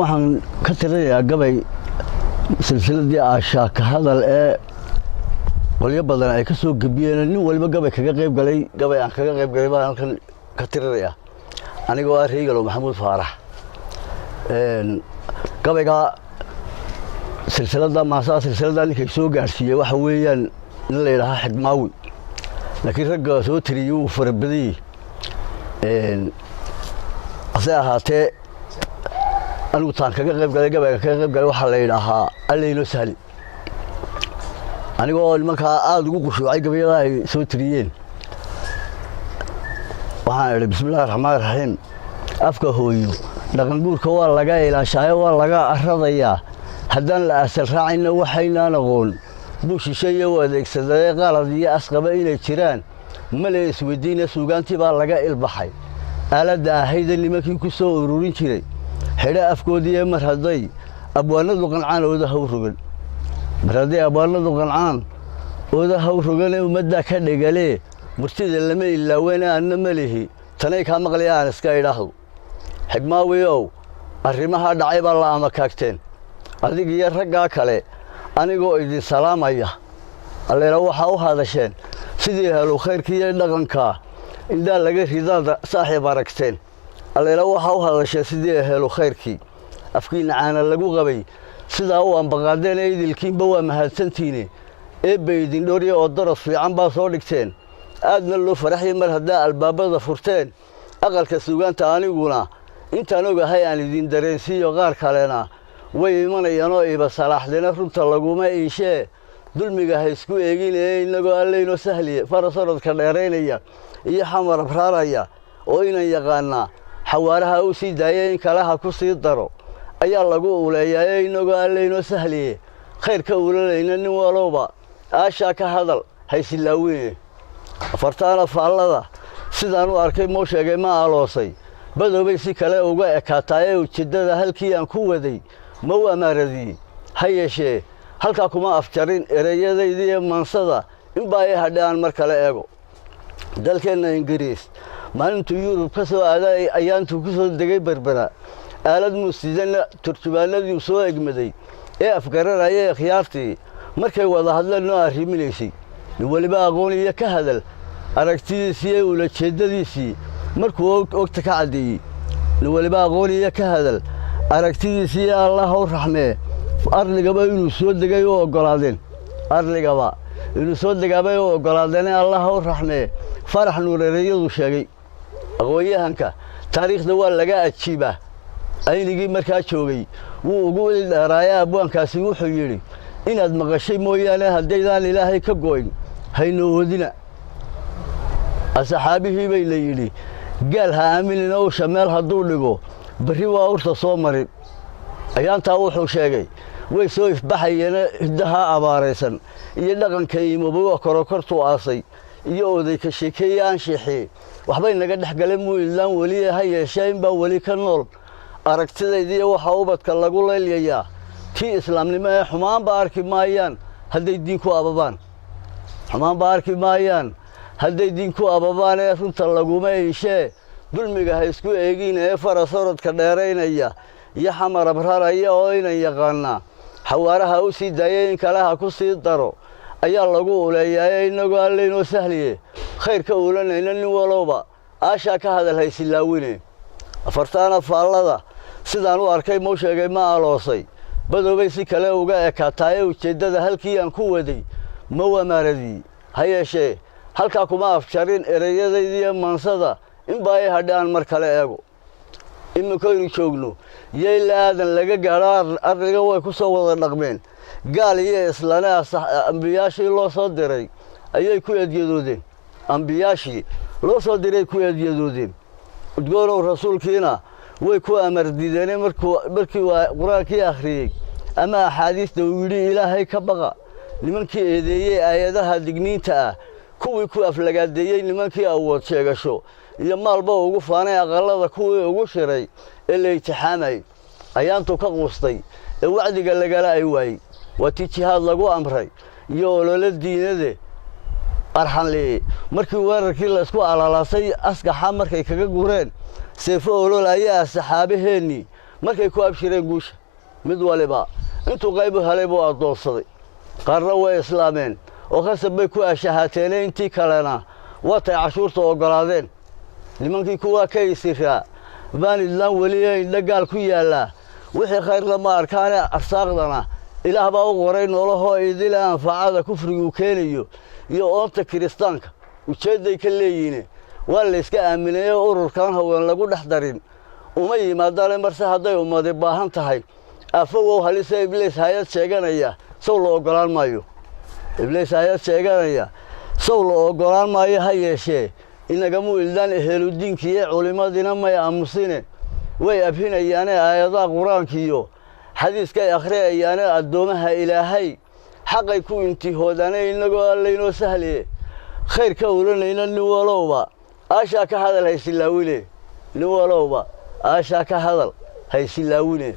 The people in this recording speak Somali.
waxaan ka tirinayaa gabay silsiladii aashaa ka hadal ee qolyo badan ay ka soo gabiyeen nin waliba gabay kaga qayb galay gabay aan kaga qayb galay baan halkan ka tirinayaa aniga waa Reegalo Maxamuud Faarax gabayga silsilada maasaa silsilada ninkay soo gaarsiiyay waxa weeyaan in la yiraahdo xigmaawi laakiin ragga soo tiriyay uu farbadiyay asahaatee anigu taan kaga qayb galay gabayga kaga qayb galay waxa la yiraahdaa Aleyno Sahli anigoo nimanka aad ugu qushuucay gabayada ay soo tiriyeen waxaan idhi bismillaahir rahmaanir rahiim afka hooyo dhaqan guurka waa laga ilaashayo waa laga aradayaa haddaan la asal raacayna waxayna aqoon buushishay oo adeegsaday qalad iyo asqaba inay jiraan male isweydiina suugaantii baa laga ilbaxay aalada ahayda nimankii ku soo ururin jiray xidha afkoodii mar haday abwaanadu qancaan oo haw rogan mar haday abwaanadu qancaan oo haw rogan umada ka dhigale murtida lama ilaawayna anna malihi tanay ka maqlayaan iska idhaahdo xigmaawiyow arrimaha dhacay baa la ama kaagteen adiga iyo ragga kale anigoo idin salaamaya alleena waxa u hadasheen sidii helo khayrkii dhaqanka inda laga ridaada saaxiib aragteen alleena waxa u hadasheen sidii helo khayrkii afkiina caana lagu qabay sida uu ambaqadeen idilkiinba waa mahadsantiine ee baydin dhoriyo oo daraf fiican baa soo dhigteen aadna loo faraxay mar hadaa albaabada furteen aqalka suugaanta aniguna intaan ogahay aan idin dareensiyo qaar kalena way imanayaan oo iba salaaxdina runta laguma iishee dulmiga ha isku eeginay inagoo Aleyno Sahli farasaradka dheereynaya iyo xamar abraaraya oo inaan yaqaana xawaaraha uu sii daayay in kala ha ku sii daro ayaa lagu uleeyay inagoo Aleyno Sahli khayrka uu leeyna nin walba aasha ka hadal haysilaaween fartaana faallada sidaan u arkay moo sheegay ma aloosay badoobay si kale uga ekaatay ujeedada halkii aan ku waday ma u amaaradii hayeshe halka kuma afjarin ereyadaydii maansada in baa hadhaan mar kale eego dalkeena Ingiriis maalintu Yurub ka soo aaday ayaantu ku soo degay Berbera aalad muusidana turjubaanadii soo egmaday ee afgaranaya khiyaartii markay wada hadlaan arrimineysay waliba aqooniyo ka hadal aragtidiisii ula jeedadiisii markuu ogta ka cadeeyay waliba aqooniyo ka hadal aragtidiisii Allah u raxmee arligaba inuu soo degay oo ogolaadeen arligaba inuu soo degay oo ogolaadeen Allah u raxmee farax nuureeyadu sheegay aqoonyahanka taariikhda waa laga ajiibaa aynigii markaa joogay wuu ugu dheeraayay abwaankaasi wuxuu yiri inaad maqashay mooyaane hadeydaan Ilaahay ka gooyn hayno wadina asxaabihii bay leeyiri gaal ha aaminina oo shameel haduu dhigo bari waa urta soo marin ayaanta wuxuu sheegay way soo ifbaxayeen hidaha abaaraysan iyo dhaqanka iimobo korokortu aasay iyo oday ka sheekeeyaan sheexay waxbay naga dhaxgaleen muu ilaan wali hayeshay in baa wali ka nool aragtideedii waxa ubadka lagu leeyayaa tii islaamnimo ee xumaan ba arki maayaan haday diin ku ababaan xumaan ba arki maayaan haday diin ku ababaan ee runta laguma iishee dulmiga ha isku eegin ee farasaradka dheereynaya iyo xamar abraaraya oo inaan yaqaana xawaaraha uu sii daayay in kala ha ku sii daro ayaa lagu uleeyay inagoo Aleyno Sahli khayrka uu leeyna nin walba aasha ka hadal haysilaawine fartaana faallada sidaan u arkay moo sheegay ma aloosay badoobay si kale uga ekaatay ujeedada halkii aan ku waday ma wamaaradii hayeshe halka kuma afjarin ereyadaydii maansada in baa hadhaan mar kale eego imikaynu joogno yeelaadan laga gaaro arliga way ku soo wada dhaqmeen gaal iyo islaana ambiyaashii loo soo diray ayay ku eediyadoodeen ambiyaashii loo soo diray ku eediyadoodeen udgoon rasuulkiina way ku amar diideen markii quraankii akhriyay ama axaadiista uu yiri Ilaahay ka baqa nimankii eedeeyay aayadaha digniinta ah kuwii ku aflagaadeeyay nimankii awood sheegasho iyo maalba ugu faanay aqalada kuwii ugu shiray ee la intixaamay ayaantu ka quustay ee wacdiga lagala ay waayay wati jihaad lagu amray iyo olole diinade arxanli markii weerarkii la isku alaalaasay askaxa markay kaga gureen seefo olol ayaa saxaabaheeni markay ku abshireen guusha mid waliba intuu qaybu helay buu adoonsaday qaarna way islaameen oo khasab bay ku ashahaateen intii kalena watay cashuurta ogolaadeen nimankii kuwa ka isiraa baan idlaan waliyeyn dagaal ku yaala wixii khayr lama arkaane arsaaqdana ilaah baa u qoray nolohoo idila anfacada kufrigu keenayo iyo oonta kiristaanka ujeeday ka leeyihiin waa la iska aaminay ururkan haween lagu dhex darin uma yimaadaan marse hadday ummadi baahan tahay afawow halisa ibliis hayad sheeganaya sow la ogolaan maayo ibliis hayad sheeganaya sow la ogolaan maayo ha yeeshee inagamu ildaan eheludiinkiiyo culimadina may aamusine way abhinayaane aayadaha qur-aankiiyo xadiiskay akhriyayaane addoomaha ilaahay xaqay ku intihoodaane inagoo allaynoo sahleye khayr ka ulanayna nin walowba aashaa ka hadal haysilaawine nin walowba aashaa ka hadal haysilaawine